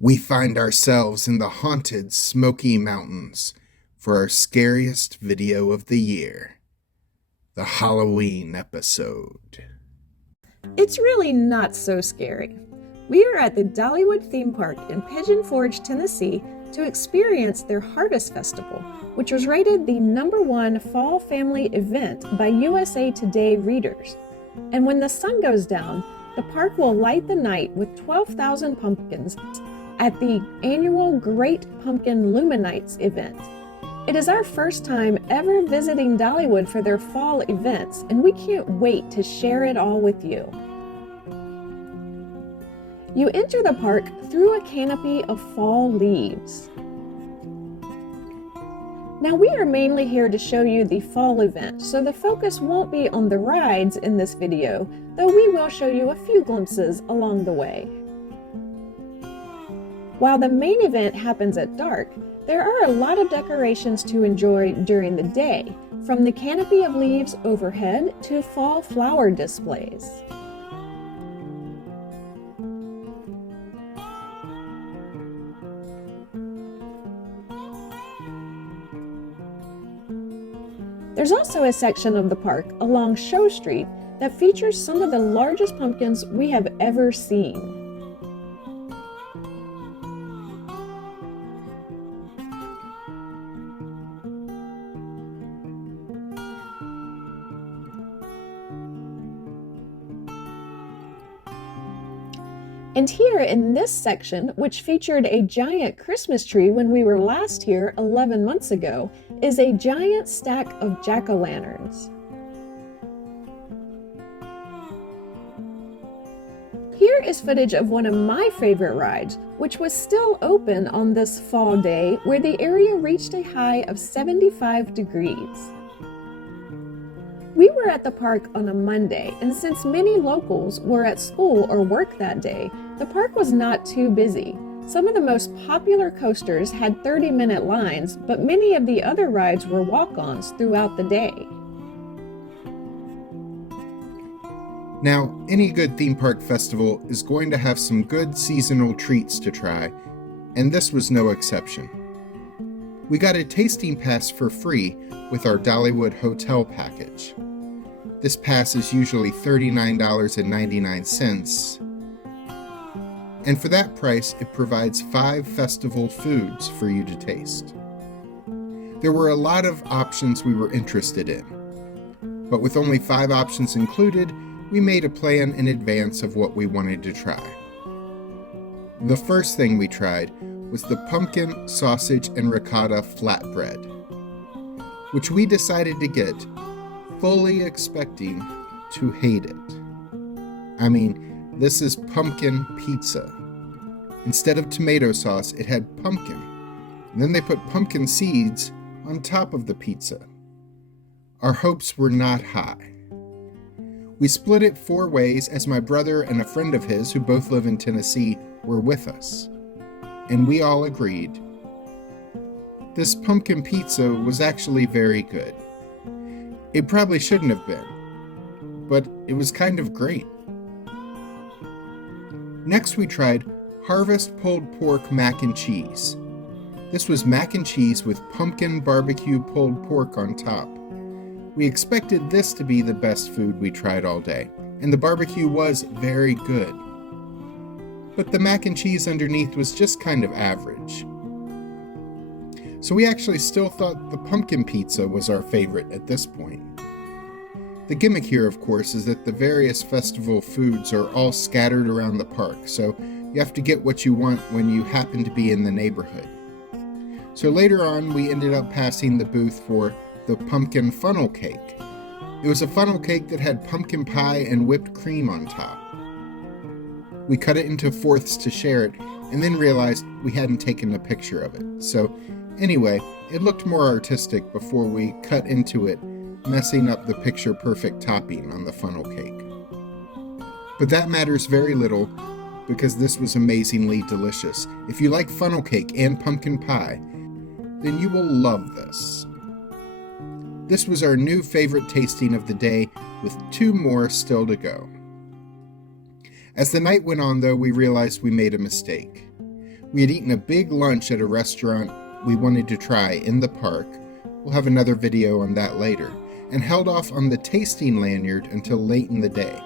We find ourselves in the haunted Smoky Mountains for our scariest video of the year, the Halloween episode. It's really not so scary. We are at the Dollywood theme park in Pigeon Forge, Tennessee to experience their Harvest Festival, which was rated the #1 fall family event by USA Today readers. And when the sun goes down, the park will light the night with 12,000 pumpkins at the annual Great Pumpkin LumiNights event. It is our first time ever visiting Dollywood for their fall events, and we can't wait to share it all with you. You enter the park through a canopy of fall leaves. Now we are mainly here to show you the fall event, so the focus won't be on the rides in this video, though we will show you a few glimpses along the way. While the main event happens at dark, there are a lot of decorations to enjoy during the day, from the canopy of leaves overhead to fall flower displays. There's also a section of the park along Show Street that features some of the largest pumpkins we have ever seen. And here in this section, which featured a giant Christmas tree when we were last here 11 months ago, is a giant stack of jack-o'-lanterns. Here is footage of one of my favorite rides, which was still open on this fall day, where the area reached a high of 75 degrees. We were at the park on a Monday, and since many locals were at school or work that day, the park was not too busy. Some of the most popular coasters had 30-minute lines, but many of the other rides were walk-ons throughout the day. Now, any good theme park festival is going to have some good seasonal treats to try, and this was no exception. We got a tasting pass for free with our Dollywood hotel package. This pass is usually $39.99, and for that price, it provides 5 festival foods for you to taste. There were a lot of options we were interested in, but with only 5 options included, we made a plan in advance of what we wanted to try. The first thing we tried was the pumpkin, sausage, and ricotta flatbread, which we decided to get, fully expecting to hate it. I mean, this is pumpkin pizza. Instead of tomato sauce, it had pumpkin, and then they put pumpkin seeds on top of the pizza. Our hopes were not high. We split it 4 ways as my brother and a friend of his, who both live in Tennessee, were with us, and we all agreed. This pumpkin pizza was actually very good. It probably shouldn't have been, but it was kind of great. Next we tried Harvest pulled pork mac and cheese. This was mac and cheese with pumpkin barbecue pulled pork on top. We expected this to be the best food we tried all day, and the barbecue was very good. But the mac and cheese underneath was just kind of average. So we actually still thought the pumpkin pizza was our favorite at this point. The gimmick here, of course, is that the various festival foods are all scattered around the park, so you have to get what you want when you happen to be in the neighborhood. So later on, we ended up passing the booth for the pumpkin funnel cake. It was a funnel cake that had pumpkin pie and whipped cream on top. We cut it into fourths to share it, and then realized we hadn't taken a picture of it. So anyway, it looked more artistic before we cut into it, messing up the picture-perfect topping on the funnel cake. But that matters very little, because this was amazingly delicious. If you like funnel cake and pumpkin pie, then you will love this. This was our new favorite tasting of the day, with 2 more still to go. As the night went on, though, we realized we made a mistake. We had eaten a big lunch at a restaurant we wanted to try in the park. We'll have another video on that later, and held off on the tasting lanyard until late in the day.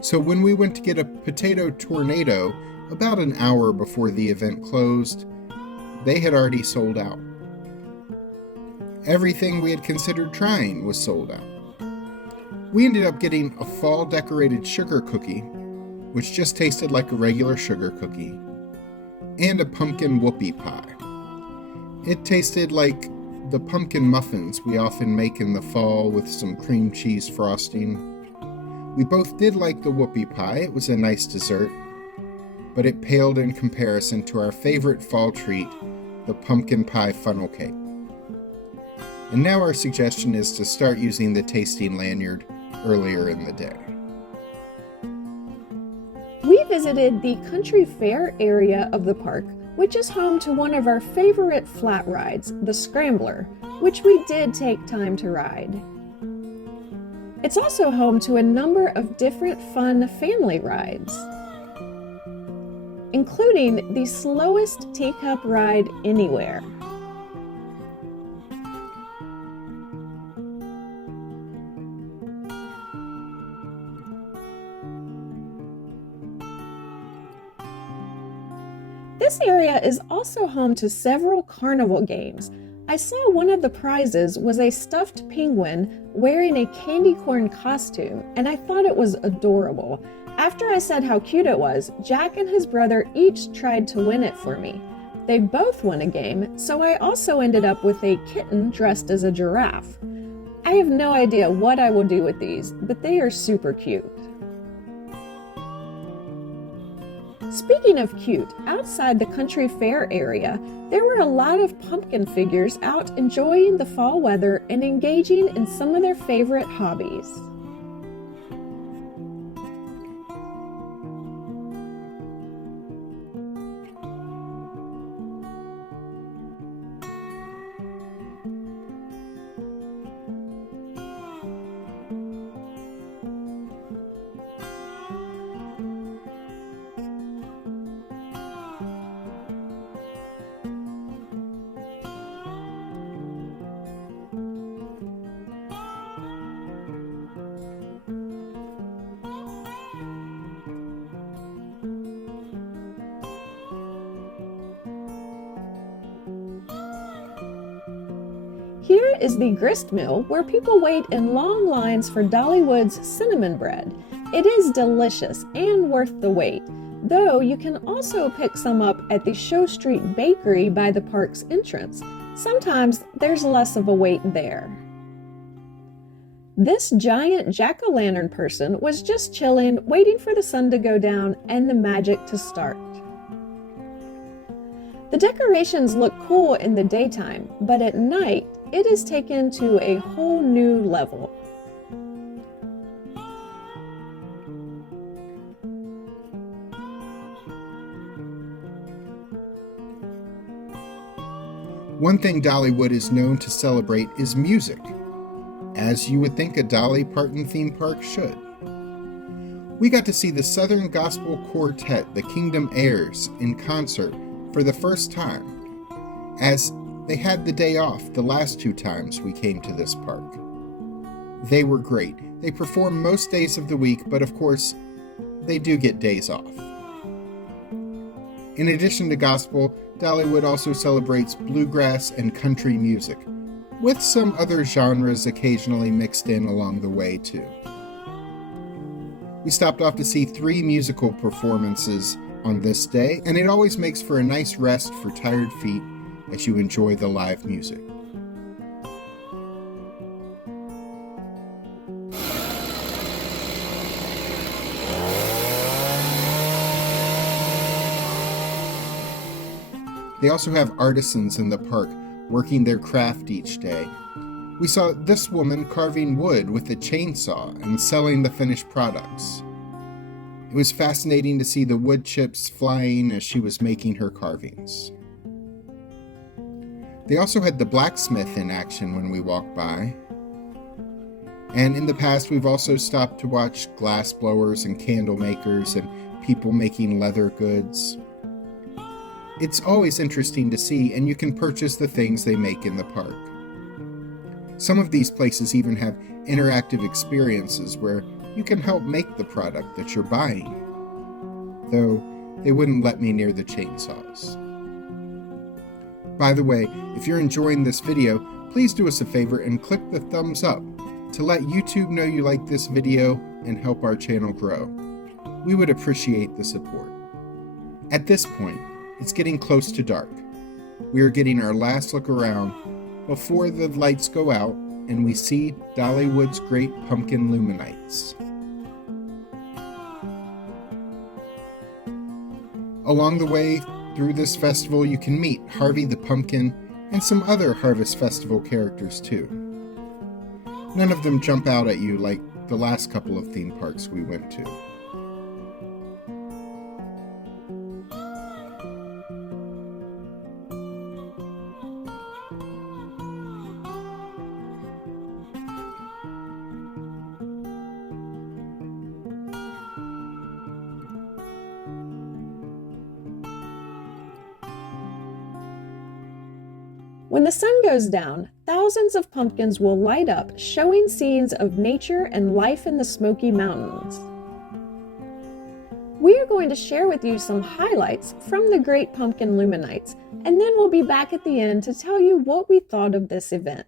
So when we went to get a potato tornado about an hour before the event closed, they had already sold out. Everything we had considered trying was sold out. We ended up getting a fall decorated sugar cookie, which just tasted like a regular sugar cookie, and a pumpkin whoopie pie. It tasted like the pumpkin muffins we often make in the fall with some cream cheese frosting. We both did like the whoopie pie. It was a nice dessert, but it paled in comparison to our favorite fall treat, the pumpkin pie funnel cake. And now our suggestion is to start using the tasting lanyard earlier in the day. We visited the country fair area of the park, which is home to one of our favorite flat rides, the Scrambler, which we did take time to ride. It's also home to a number of different fun family rides, including the slowest teacup ride anywhere. This area is also home to several carnival games. I saw one of the prizes was a stuffed penguin wearing a candy corn costume, and I thought it was adorable. After I said how cute it was, Jack and his brother each tried to win it for me. They both won a game, so I also ended up with a kitten dressed as a giraffe. I have no idea what I will do with these, but they are super cute. Speaking of cute, outside the country fair area, there were a lot of pumpkin figures out enjoying the fall weather and engaging in some of their favorite hobbies. Here is the grist mill where people wait in long lines for Dollywood's cinnamon bread. It is delicious and worth the wait, though you can also pick some up at the Show Street Bakery by the park's entrance. Sometimes there's less of a wait there. This giant jack-o'-lantern person was just chilling, waiting for the sun to go down and the magic to start. The decorations look cool in the daytime, but at night, it is taken to a whole new level. One thing Dollywood is known to celebrate is music, as you would think a Dolly Parton theme park should. We got to see the Southern Gospel Quartet, the Kingdom Heirs, in concert for the first time, as they had the day off the last 2 times we came to this park. They were great. They perform most days of the week, but of course, they do get days off. In addition to gospel, Dollywood also celebrates bluegrass and country music, with some other genres occasionally mixed in along the way too. We stopped off to see 3 musical performances on this day, and it always makes for a nice rest for tired feet as you enjoy the live music. They also have artisans in the park working their craft each day. We saw this woman carving wood with a chainsaw and selling the finished products. It was fascinating to see the wood chips flying as she was making her carvings. They also had the blacksmith in action when we walked by. And in the past, we've also stopped to watch glass blowers and candle makers and people making leather goods. It's always interesting to see, and you can purchase the things they make in the park. Some of these places even have interactive experiences where you can help make the product that you're buying, though they wouldn't let me near the chainsaws. By the way, if you're enjoying this video, please do us a favor and click the thumbs up to let YouTube know you like this video and help our channel grow. We would appreciate the support. At this point, it's getting close to dark. We are getting our last look around before the lights go out and we see Dollywood's great Pumpkin LumiNights. Along the way through this festival, you can meet Harvey the Pumpkin and some other Harvest Festival characters too. None of them jump out at you like the last couple of theme parks we went to. When the sun goes down, thousands of pumpkins will light up, showing scenes of nature and life in the Smoky Mountains. We are going to share with you some highlights from the Great Pumpkin LumiNights, and then we'll be back at the end to tell you what we thought of this event.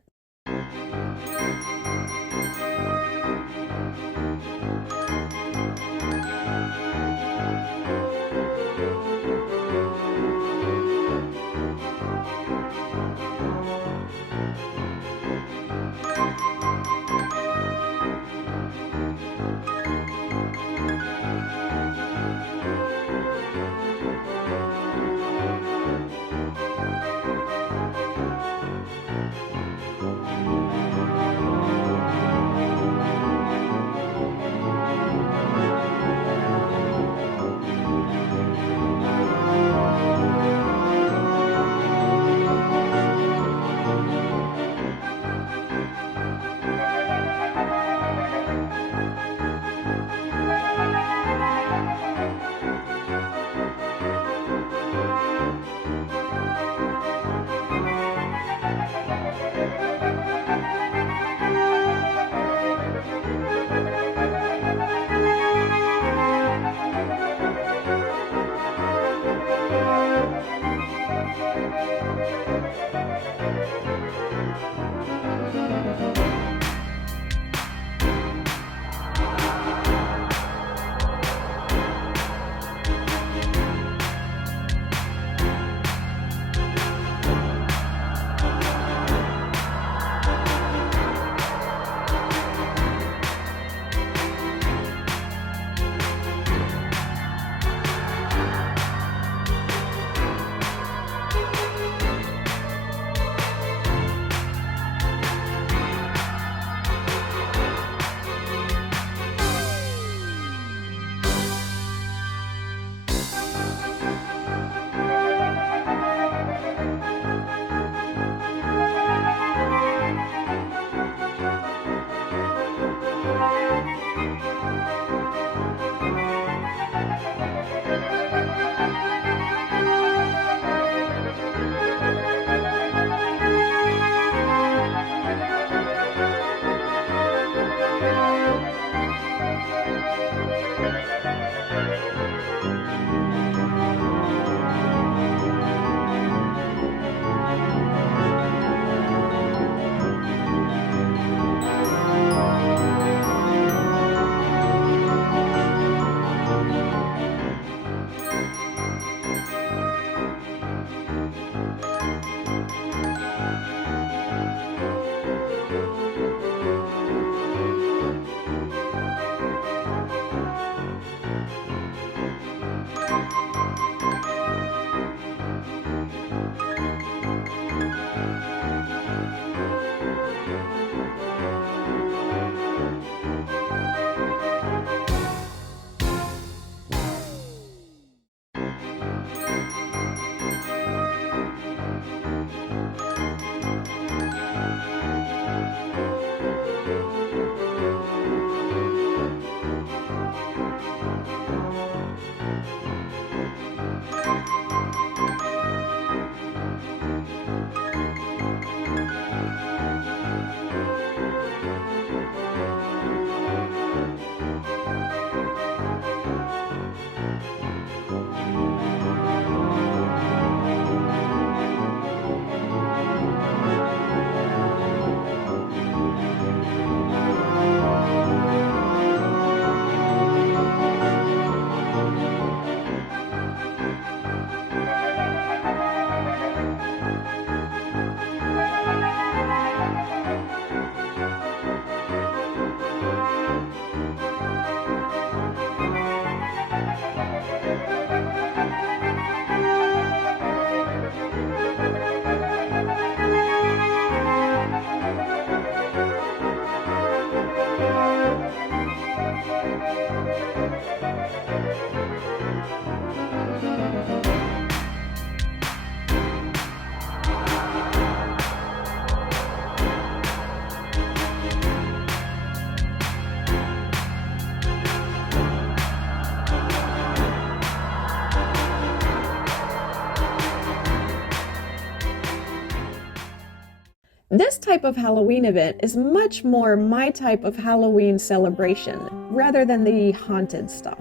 This type of Halloween event is much more my type of Halloween celebration rather than the haunted stuff.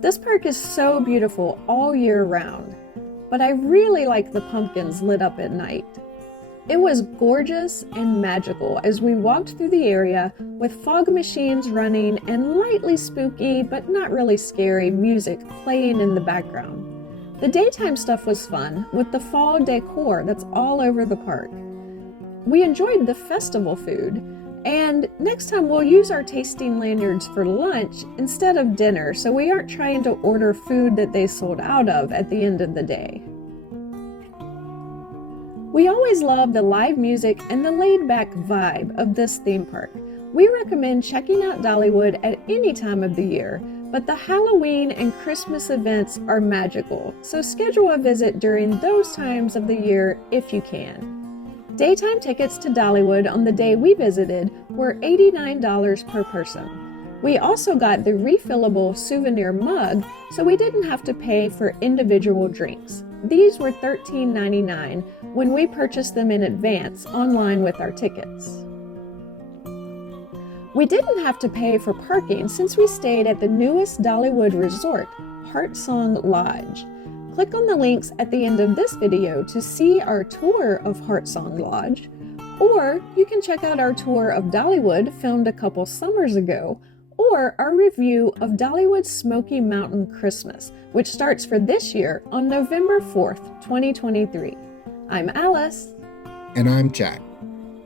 This park is so beautiful all year round, but I really like the pumpkins lit up at night. It was gorgeous and magical as we walked through the area with fog machines running and lightly spooky but not really scary music playing in the background. The daytime stuff was fun with the fall decor that's all over the park. We enjoyed the festival food, and next time we'll use our tasting lanyards for lunch instead of dinner so we aren't trying to order food that they sold out of at the end of the day. We always love the live music and the laid-back vibe of this theme park. We recommend checking out Dollywood at any time of the year, but the Halloween and Christmas events are magical, so schedule a visit during those times of the year if you can. Daytime tickets to Dollywood on the day we visited were $89 per person. We also got the refillable souvenir mug, so we didn't have to pay for individual drinks. These were $13.99 when we purchased them in advance online with our tickets. We didn't have to pay for parking since we stayed at the newest Dollywood resort, Heartsong Lodge. Click on the links at the end of this video to see our tour of Heartsong Lodge, or you can check out our tour of Dollywood filmed a couple summers ago, or our review of Dollywood Smoky Mountain Christmas, which starts for this year on November 4th, 2023. I'm Alice. And I'm Jack.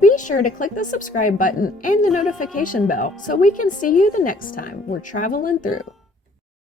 Be sure to click the subscribe button and the notification bell so we can see you the next time we're traveling through.